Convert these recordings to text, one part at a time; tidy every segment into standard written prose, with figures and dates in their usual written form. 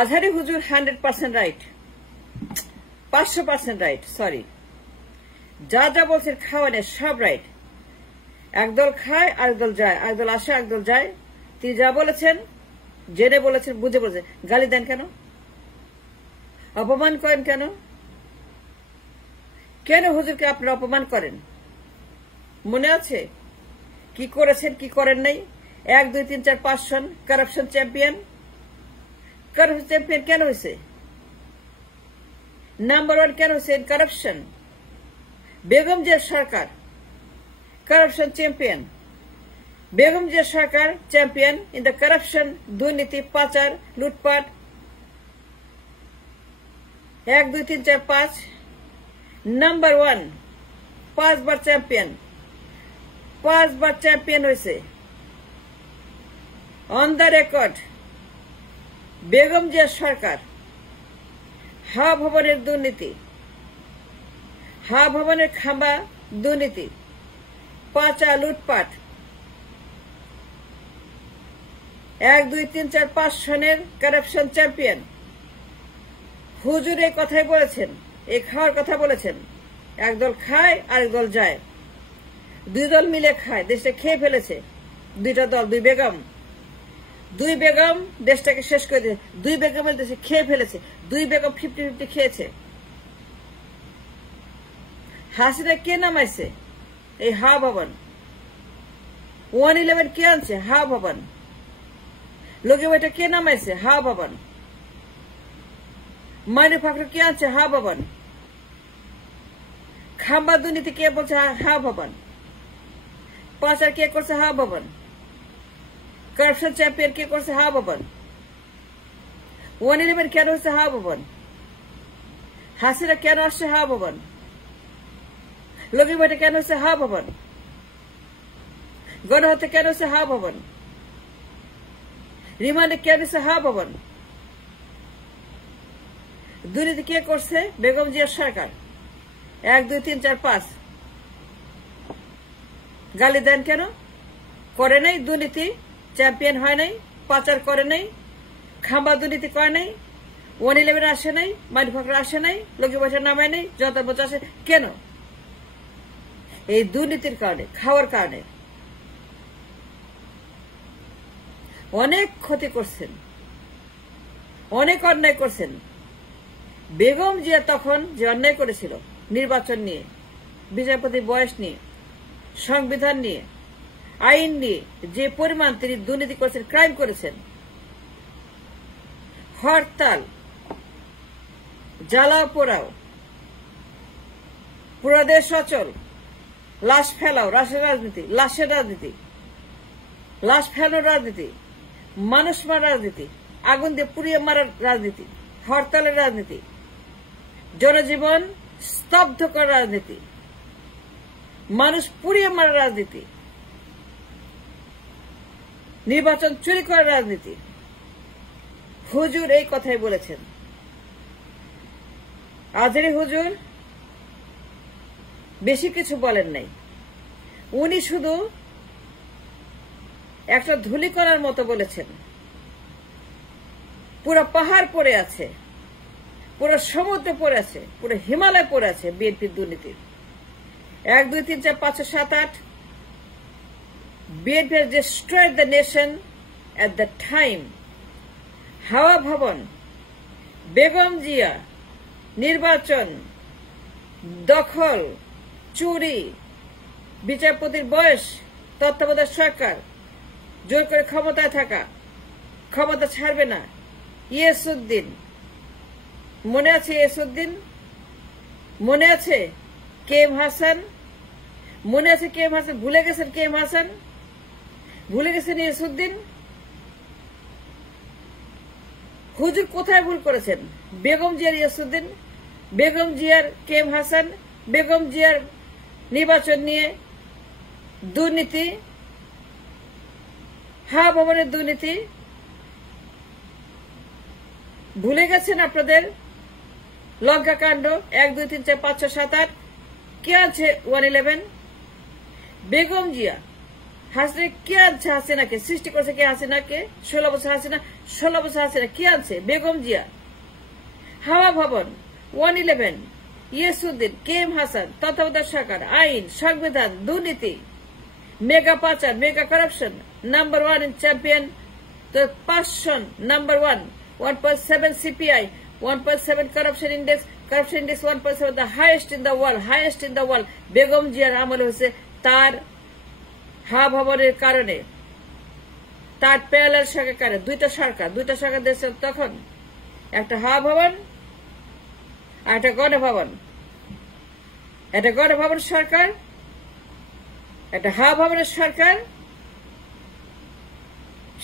আজহারি হুজুর 100% right, 500% right. Sorry, যা যা বলছেন খাওয়ানের সব রাইট। একদল খায় আরেকদল যায়, একদল আসে একদল যায়। তিনি যা বলেছেন জেনে বলেছেন, বুঝে বলেছেন। গালি দেন কেন? অপমান করেন কেন? কেন হুজুরকে আপনারা অপমান করেন? মনে আছে কি করেছেন কি করেন নাই? 1 2 3 4 5 জন কারাপশন চ্যাম্পিয়ন। কারাপশন চ্যাম্পিয়ন কেন হয়েছে? নাম্বার 1 কেন হয়েছে কারাপশন? বেগম জিয়ার সরকার কারাপশন চ্যাম্পিয়ন। বেগম জিয়ার সরকার চ্যাম্পিয়ন ইন দ্য কারাপশন, দুর্নীতি, পাচার, লুটপাট। 1 2 3 4 5 নাম্বার 1 5 বার চ্যাম্পিয়ন, 5 বার চ্যাম্পিয়ন হয়েছে। অন দ্য রেকর্ড বেগম জিয়ার সরকার। হাওয়া ভবনের দুর্নীতি, হাওয়া ভবনের খাম্বা দুর্নীতি, পাচার, লুটপাট। 1 2 3 4 5 সনের কারাপশন চ্যাম্পিয়ন। হুজুর এই কথাই বলেছেন, এই খাওয়ার কথা বলেছেন। একদল খায় আরেক দল যায়, 2 দল মিলে খায়, দেশটা খেয়ে ফেলেছে। 2টা দল, 2 বেগম, 2 বেগম দেশটাকে শেষ করে দিয়েছে। 2 বেগমের দেশে খেয়ে ফেলেছে। 2 বেগম 50-50 খেয়েছে। হাসিনা কে নামাইছে? এই হাওয়া ভবন। 111 কে আনছে? হাওয়া ভবন। লোকে ওইটা কে নামাইছে? হাওয়া ভবন। ম্যানুফ্যাকচার কে আনছে? হাওয়া ভবন। খাম্বা দুর্নীতি কে বলছে? হাওয়া ভবন। পাচার কে করছে? হাওয়া ভবন। কারাপশন চ্যাম্পিয়ন কে করছে? হাওয়া ভবন। 111 কেন হচ্ছে? হাওয়া ভবন। হাসিনা কেন আসছে? হাওয়া ভবন। লগি বইটা কেন হচ্ছে? হাওয়া ভবন। গণহত্যা কেন হচ্ছে? হাওয়া ভবন। রিমান্ডে কেন হচ্ছে? হাওয়া ভবন। দুর্নীতি কে করছে? বেগম জিয়ার সরকার। 1 2 3 4 5 গালি দেন কেন? করে নাই দুর্নীতি, চ্যাম্পিয়ন হয় নাই, পাচার করে নাই, খাম্বা দুর্নীতি করে নাই, 111 আসে নাই, ম্যানুফ্যাকচার আসে নাই, লোকে পয়সা নামায় নাই, যত বছর আসে কেন? এই দুর্নীতির কারণে, খাওয়ার কারণে। অনেক ক্ষতি করছেন, অনেক অন্যায় করছেন। বেগম জিয়া তখন যে অন্যায় করেছিল নির্বাচন নিয়ে, বিচারপতি বয়স নিয়ে, সংবিধান নিয়ে, আইন নিয়ে, যে পরিমাণ তিনি দুর্নীতি করেছেন, ক্রাইম করেছেন, হরতাল, জ্বালাও পোড়াও, পুরো দেশ অচল, লাশ ফেলাও, লাশের রাজনীতি, লাশের রাজনীতি, লাশ ফেলানোর রাজনীতি, মানুষ মারার রাজনীতি, আগুন দিয়ে পুড়িয়ে মারার রাজনীতি, হরতালের রাজনীতি, জনজীবন স্তব্ধ করার রাজনীতি, মানুষ পুড়িয়ে মারার রাজনীতি, নির্বাচন চুরি করার রাজনীতি। হুজুর এই কথাই বলেছেন। আজহারি হুজুর বেশি কিছু বলেন নাই। উনি শুধু একটা ধূলিকণার মতো বলেছেন। পুরো পাহাড় পড়ে আছে, পুরো সমুদ্র পড়ে আছে, পুরো হিমালয় পড়ে আছে বিএনপির দুর্নীতির। 1 2 3 4 5 6 7 8 BNP has destroyed the nation at the time. হাওয়া ভবন, বেগম জিয়া, নির্বাচন, দখল, চুরি, বিচারপতির বয়স, তত্ত্বাবধায়ক সরকার, জোর করে ক্ষমতায় থাকা, ক্ষমতা ছাড়বে না, ইয়েসুদ্দিন। মনে আছে ইয়েসুদ্দিন? মনে আছে কে এম হাসান? মনে আছে কে এম হাসান? ভুলে গেছেন কে এম হাসান? ভুলে গেছেন ইয়েসুদ্দিন? হুজুর কোথায় ভুল করেছেন? বেগম জিয়ার ইয়েসুদ্দিন, বেগম জিয়ার কে এম হাসান, বেগম জিয়ার নির্বাচন নিয়ে দুর্নীতি, হাওয়া ভবনের দুর্নীতি ভুলে গেছেন আপনাদের? লঙ্কা কাণ্ড 1 2 3 4 5 6 7 8 কে আছে? 111 বেগম জিয়া। হাসিনা কে আছে? হাসিনাকে সৃষ্টি করেছে কে? হাসিনাকে 16 বছর হাসিনা 16 বছর হাসিনা কি আনছে? বেগম জিয়া, হাওয়া ভবন, 111, ইয়েসুদ্দিন, KM হাসান, তত্ত্বাবধায়ক সরকার, আইন, সংবিধান, দুর্নীতি, মেগা পাচার, mega corruption, number 1 in champion, তো পাঁচশন, number 1, 1.7 CPI, 1.7 corruption index 1.7, the highest in the world. Begum জিয়ার আমলে হয়েছে তার হাওয়া ভবনের কারণে, তার প্যারালাল সরকারের কারণে। দুইটা সরকার দেশে তখন, একটা হাওয়া ভবন আর একটা গণভবন। একটা গণভবন সরকার, একটা হাওয়া ভবনের সরকার।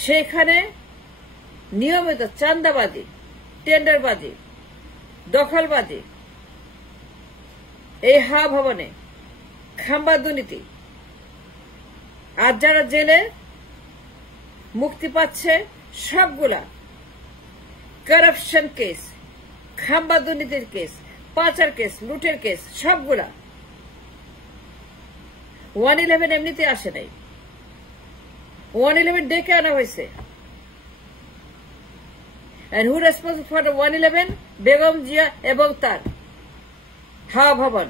সেখানে নিয়মিত চাঁদাবাজি, টেন্ডারবাজি, দখলবাজি, এই হাওয়া ভবনে খাম্বা দুর্নীতি। আর যারা জেলে মুক্তি পাচ্ছে সবগুলা কারাপশন কেস, খাম্বা দুর্নীতির কেস, পাচার কেস, লুটের কেস, সবগুলা। 111 এমনিতে আসে নাই, 111 ডেকে আনা হয়েছে। And who responsible for the 111? Begum Zia এবং তার হাওয়া ভবন।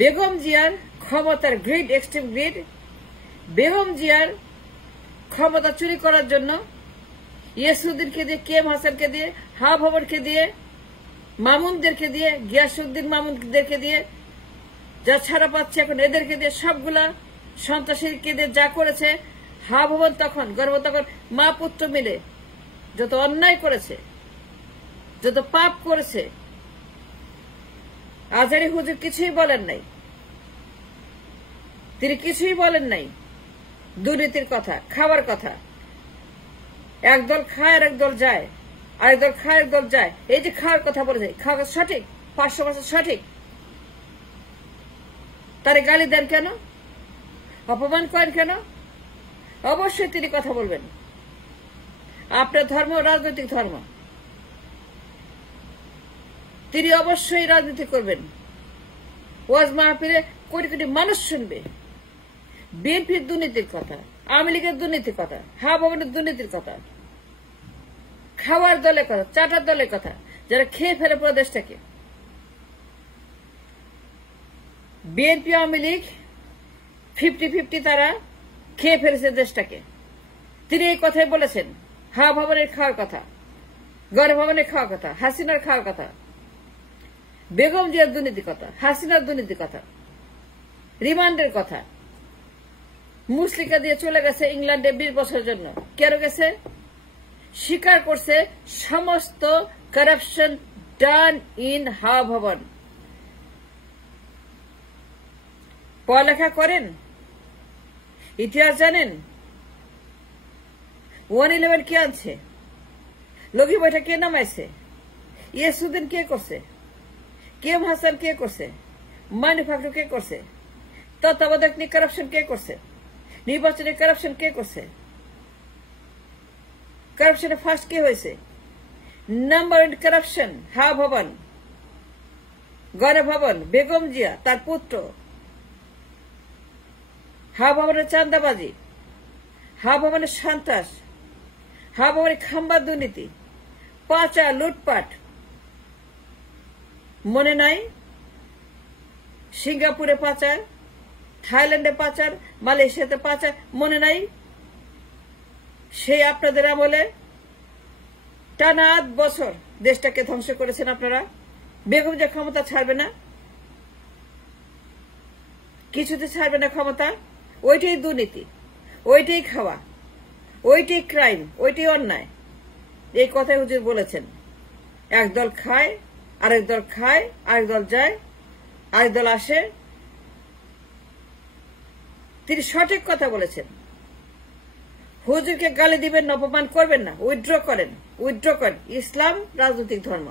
বেগম জিয়ার ক্ষমতার গ্রিড, এক্সট্রিম গ্রিড। বেগম জিয়ার ক্ষমতা চুরি করার জন্য ইয়েসুদ্দিনকে দিয়ে, KM হাসানকে দিয়ে, হাওয়া ভবনকে দিয়ে, মামুনদেরকে দিয়ে, গিয়াসউদ্দিন মামুনদেরকে দিয়ে, যা ছাড়া পাচ্ছে এখন এদেরকে দিয়ে, সবগুলা সন্ত্রাসীকে দিয়ে যা করেছে। হাওয়া ভবন তখন মা পুত্র মিলে যত অন্যায় করেছে, যত পাপ করেছে, আজহারী হুজুর কিছুই বলেন নাই। তিনি কিছুই বলেন নাই দুর্নীতির কথা, খাওয়ার কথা। একদল খায় আর একদল যায়, আরেকদল খায় একদল যায়। এই যে খাওয়ার কথা বলেছে, খাওয়া সঠিক, 500% সঠিক। তারে গালি দেন কেন? অপমান করেন কেন? অবশ্যই তিনি কথা বলবেন। আপনার ধর্ম রাজনৈতিক ধর্ম, তিনি অবশ্যই রাজনীতি করবেন। ওয়াজ মাহফিলে কোটি কোটি মানুষ শুনবে বিএনপির দুর্নীতির কথা, আওয়ামী লীগের দুর্নীতির কথা, হাওয়া ভবনের দুর্নীতির কথা, খাওয়ার দলের কথা, চাটার দলের কথা, যারা খেয়ে ফেলে প্রদেশটাকে। বিএনপি আওয়ামী লীগ 50-50 তারা খেয়ে ফেলেছে দেশটাকে। তিনি এই কথাই বলেছেন। হাওয়া ভবনের খাওয়ার কথা, গণভবনের খাওয়ার কথা, হাসিনার খাওয়ার কথা, বেগম জিয়ার দুর্নীতির কথা, হাসিনার দুর্নীতির কথা, রিমান্ডের কথা। মুসলিকা দিয়ে চলে গেছে ইংল্যান্ডে 20 বছরের জন্য। কেন গেছে? স্বীকার করছে সমস্ত কারাপশন ডান ইন হাওয়া ভবন। পড়ালেখা করেন, ইতিহাস জানেন। 111 কে আনছে? লগি বইটা কে নামাইছে? ইয়েসুদ্দিন কে করছে? KM হাসান কে করছে? ম্যানুফ্যাকচার কে করছে? তত্ত্বাবধায়ক কারাপশন কে করছে? নির্বাচনের কারাপশন কে করছে? কারাপশনে ফার্স্ট কে হয়েছে? নাম্বার 1 কারাপশন হাওয়া ভবন, গণভবন, বেগম জিয়া, তার পুত্র। হাওয়া ভবনের চাঁদাবাজি, হাওয়া ভবনের সন্ত্রাস, হাওয়া ভবনের খাম্বা দুর্নীতি, পাচার, লুটপাট। মনে নাই? সিঙ্গাপুরে পাচার, থাইল্যান্ডে পাচার, মালয়েশিয়াতে পাচার, মনে নাই? সেই আপনাদের আমলে টানা 8 বছর দেশটাকে ধ্বংস করেছেন আপনারা। বেগম জিয়া ক্ষমতা ছাড়বে না, কিছুতে ছাড়বে না ক্ষমতা। ওইটাই দুর্নীতি, ওইটাই খাওয়া, ওইটাই ক্রাইম, ওইটাই অন্যায়। এই কথাই হুজুর বলেছেন। একদল খায়, আরেক দল খায়, আরেক দল যায়, আরেক দল আসে। তিনি সঠিক কথা বলেছেন। হুজুরকে গালি দিবেন না, অপমান করবেন না, উইথড্র করেন, উইথড্র করেন। ইসলাম রাজনৈতিক ধর্ম।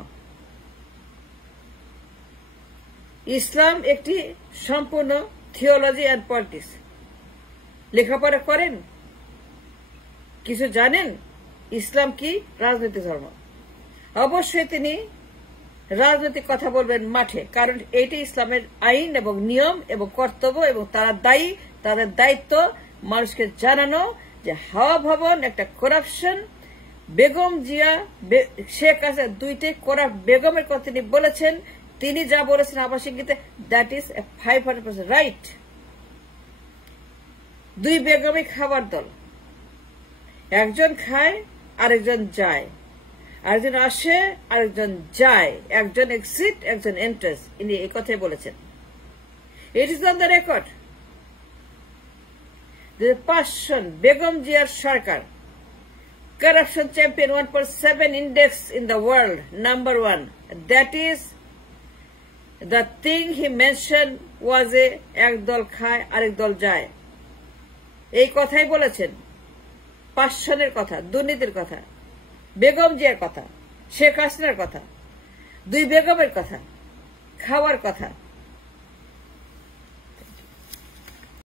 ইসলাম একটি সম্পূর্ণ থিওলজি অ্যান্ড পলিটিক্স। লেখাপড়া করেন, কিছু জানেন ইসলাম কি, রাজনৈতিক ধর্ম। অবশ্যই তিনি রাজনৈতিক কথা বলবেন মাঠে, কারণ এইটি ইসলামের আইন এবং নিয়ম এবং কর্তব্য, এবং তারা দায়ী, তাদের দায়িত্ব মানুষকে জানানো, যে হাওয়া ভবন একটা করাপশন, বেগম জিয়া শেখ হাসিনা দুইটাই করাপ্ট। বেগমের কথা তিনি বলেছেন, তিনি যা বলেছেন আবাসিক গীতে, দ্যাট ইজ 500% রাইট। দুই বেগমই খাবার দল, একজন খায় আরেকজন যায়, আরেকজন আসে আরেকজন যায়, একজন এক্সিট একজন এন্ট্রেন্স, ইনি এই কথাই বলেছেন। It is on the record. পাঁচজন বেগম জিয়ার সরকার corruption champion 1.7 index in the world, number 1. That is the thing he mentioned was a এক দল খায় আরেক দল যায়, এই কথাই বলেছেন। পাঁচজনের কথা, দুর্নীতির কথা, বেগম জিয়ার কথা, শেখ হাসিনার কথা, দুই বেগমের কথা, খাওয়ার কথা।